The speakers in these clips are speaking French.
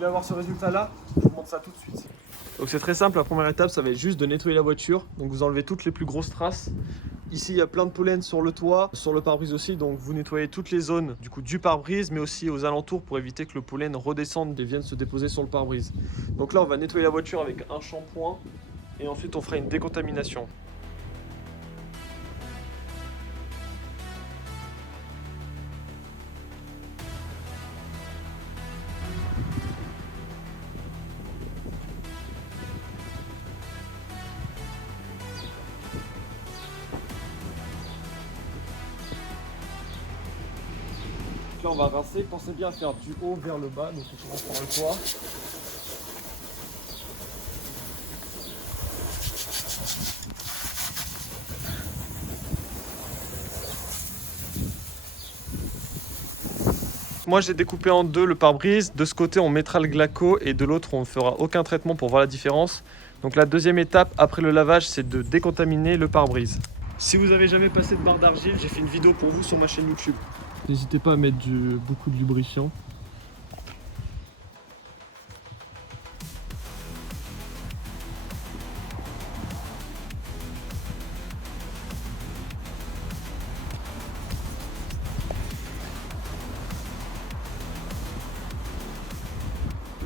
voulez avoir ce résultat-là, je vous montre ça tout de suite. Donc c'est très simple, la première étape, ça va être juste de nettoyer la voiture. Donc vous enlevez toutes les plus grosses traces. Ici, il y a plein de pollen sur le toit, sur le pare-brise aussi. Donc vous nettoyez toutes les zones du pare-brise, mais aussi aux alentours pour éviter que le pollen redescende et vienne se déposer sur le pare-brise. Donc là, on va nettoyer la voiture avec un shampoing et ensuite on fera une décontamination. Là on va rincer, pensez bien à faire du haut vers le bas, donc on commence par le toit. Moi j'ai découpé en deux le pare-brise, de ce côté on mettra le glaco et de l'autre on ne fera aucun traitement pour voir la différence. Donc la deuxième étape après le lavage c'est de décontaminer le pare-brise. Si vous n'avez jamais passé de barre d'argile, j'ai fait une vidéo pour vous sur ma chaîne YouTube. N'hésitez pas à mettre beaucoup de lubrifiant.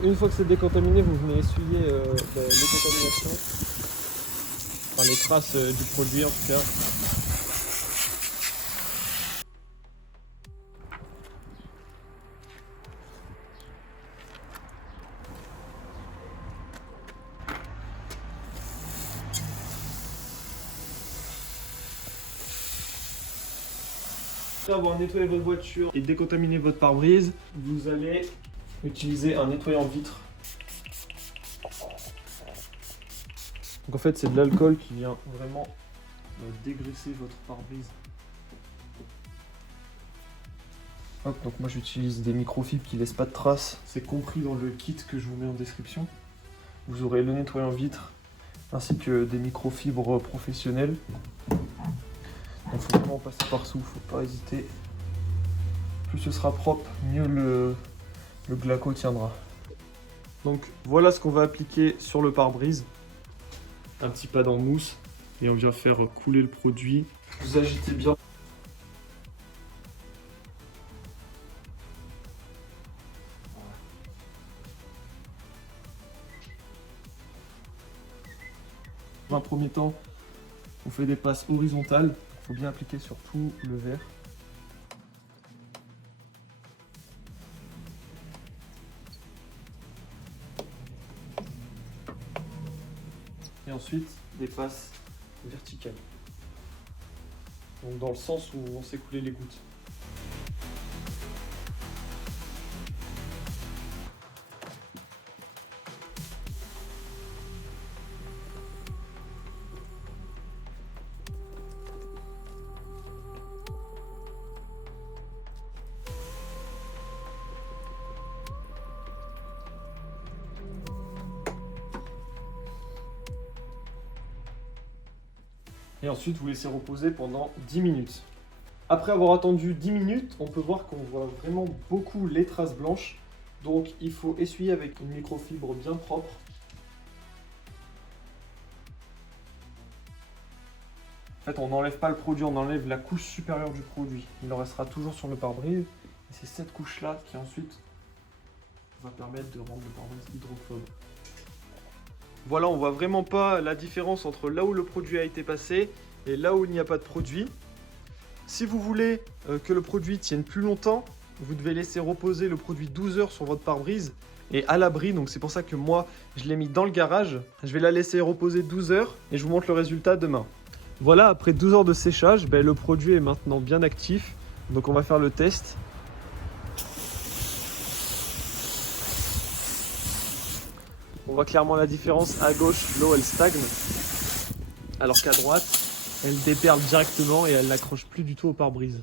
Une fois que c'est décontaminé, vous venez essuyer les contaminations, enfin les traces du produit en tout cas. Après avoir nettoyé votre voiture et décontaminé votre pare-brise, vous allez utiliser un nettoyant vitre. Donc en fait c'est de l'alcool qui vient vraiment dégraisser votre pare-brise. Hop, donc moi j'utilise des microfibres qui laissent pas de traces. C'est compris dans le kit que je vous mets en description. Vous aurez le nettoyant vitre ainsi que des microfibres professionnelles. Donc faut vraiment passer par-dessous, faut pas hésiter. Plus ce sera propre, mieux le glaco tiendra. Donc voilà ce qu'on va appliquer sur le pare-brise. Un petit pad en mousse et on vient faire couler le produit. Vous agitez bien. Dans un premier temps, on fait des passes horizontales. Il faut bien appliquer sur tout le verre. Et ensuite, des passes verticales. Donc dans le sens où vont s'écouler les gouttes. Et ensuite, vous laissez reposer pendant 10 minutes. Après avoir attendu 10 minutes, on peut voir qu'on voit vraiment beaucoup les traces blanches. Donc, il faut essuyer avec une microfibre bien propre. En fait, on n'enlève pas le produit, on enlève la couche supérieure du produit. Il en restera toujours sur le pare-brise. Et c'est cette couche-là qui ensuite va permettre de rendre le pare-brise hydrophobe. Voilà, on voit vraiment pas la différence entre là où le produit a été passé et là où il n'y a pas de produit. Si vous voulez que le produit tienne plus longtemps, vous devez laisser reposer le produit 12 heures sur votre pare-brise et à l'abri. Donc c'est pour ça que moi, je l'ai mis dans le garage. Je vais la laisser reposer 12 heures et je vous montre le résultat demain. Voilà, après 12 heures de séchage, le produit est maintenant bien actif. Donc on va faire le test. On voit clairement la différence. À gauche, l'eau elle stagne, alors qu'à droite, elle déperle directement et elle n'accroche plus du tout au pare-brise.